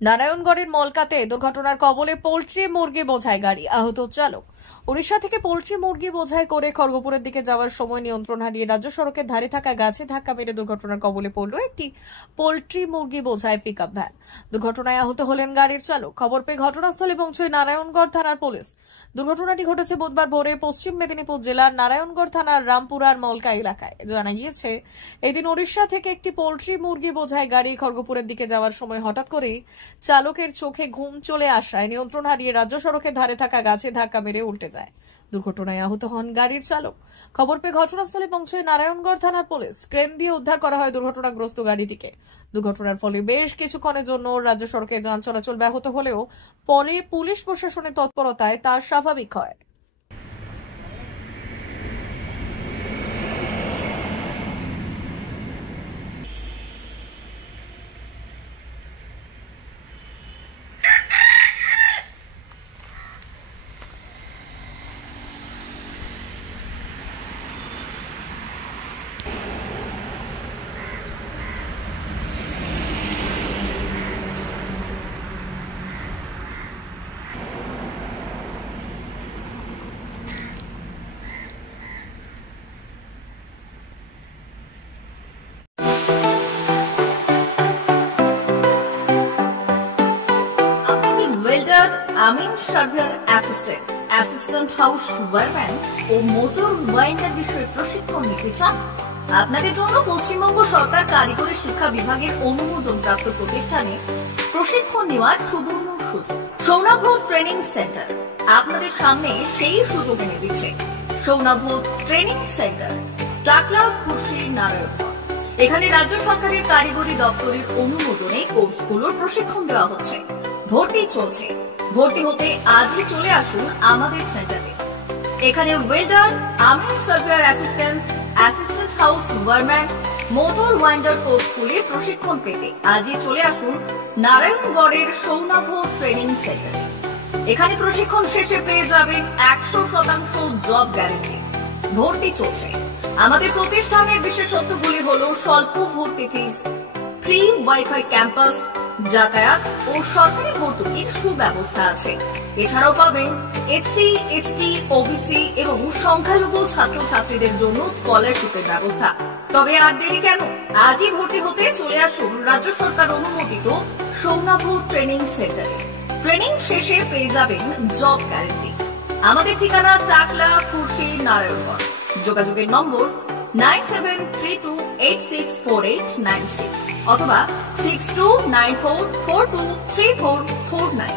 নারায়ণগড়ের মলকাতে দুর্ঘটনার কবলে পোল্ট্রি মুরগি বোঝাই গাড়ি, আহত চালক। ওড়িশা থেকে পোল্ট্রি মুরগি বোঝাই করে খড়গপুরের দিকে যাওয়ার সময় নিয়ন্ত্রণ হারিয়ে রাজ্য সড়কের ধারে থাকা গাছে ধাক্কা মেরে দুর্ঘটনার কবলে পড়ল একটি পোল্ট্রি মুরগি বোঝাই পিকআপ ভ্যান। দুর্ঘটনায় আহত হলেন গাড়ির চালক। খবর পেয়ে ঘটনাস্থলে পৌঁছয় নারায়ণগড় থানার পুলিশ। দুর্ঘটনাটি ঘটেছে বুধবার ভোরে পশ্চিম মেদিনীপুর জেলার নারায়ণগড় থানার রামপুরার মলকা এলাকায়। জানা গিয়েছে, এদিন ওড়িশা থেকে একটি পোল্ট্রি মুরগি বোঝাই গাড়ি খড়গপুরের দিকে যাওয়ার সময় হঠাৎ করে চালকের চোখে ঘুম চলে আসায় নিয়ন্ত্রণ হারিয়ে রাজ্য সড়কের ধারে থাকা গাছে ধাক্কা মেরে উল্টে যায়। দুর্ঘটনায় আহত হন গাড়ির চালক। খবর পেয়ে ঘটনাস্থলে পৌঁছয় নারায়ণগড় থানার পুলিশ। ক্রেন দিয়ে উদ্ধার করা হয় দুর্ঘটনাগ্রস্ত গাড়িটিকে। দুর্ঘটনার ফলে বেশ কিছুক্ষণের জন্য রাজ্য সড়কে যান চলাচল ব্যাহত হলেও পরে পুলিশ প্রশাসনের তৎপরতায় তা স্বাভাবিক হয়। ওয়েল্ডার, আমিন surveyor assistant, assistant house wireman ও মোটর ওয়াইন্ডার বিষয়ে প্রশিক্ষণ নিতে চান? আপনাদের জন্য পশ্চিমবঙ্গ সরকার কারিগরি শিক্ষা বিভাগের অনুমোদন প্রাপ্ত প্রতিষ্ঠানে প্রশিক্ষণ নেওয়ার সুবর্ণ সুযোগ। সৌনাভ ট্রেনিং সেন্টার আপনাদের সামনে সেই সুযোগ এনে দিচ্ছে। সৌনাভ ট্রেনিং সেন্টার, টাকলা, খুশি, নারায়ণগড়। এখানে রাজ্য সরকারের কারিগরি দপ্তরের অনুমোদনে কোর্সগুলোর প্রশিক্ষণ দেওয়া হচ্ছে। ভর্তি চলছে। ভর্তি হতে আজই চলে আসুন আমাদের সেন্টারে। এখানে ওয়েল্ডার, আমিন surveyor assistant, assistant house wireman, motor winder কোর্সগুলি প্রশিক্ষণ পেতে আজই চলে আসুন নারায়ণগড়ের সৌনাভ ট্রেনিং সেন্টারে। এখানে প্রশিক্ষণ শেষে পেয়ে যাবেন 100% জব গ্যারান্টি। ভর্তি চলছে। আমাদের প্রতিষ্ঠানের বিশেষত্বগুলি হল স্বল্প ভর্তি ফিস, ফ্রি ওয়াইফাই ক্যাম্পাস, যাতায়াত ও সরকারি ভর্তুকির সুব্যবস্থা আছে। এছাড়াও পাবেন এসসি, এসটি, ওবিসি এবং সংখ্যালঘু ছাত্রছাত্রীদের জন্য স্কলারশিপের ব্যবস্থা। তবে আর দেরি কেন? আজই ভর্তি হতে চলে আসুন রাজ্য সরকার অনুমোদিত সৌনাভ ট্রেনিং সেন্টারে। ট্রেনিং শেষে পেয়ে যাবেন জব গ্যারান্টি। আমাদের ঠিকানা টাকলা, খুশি, নারায়ণগড়। যোগাযোগের নম্বর 9732864896 অথবা 6294423449।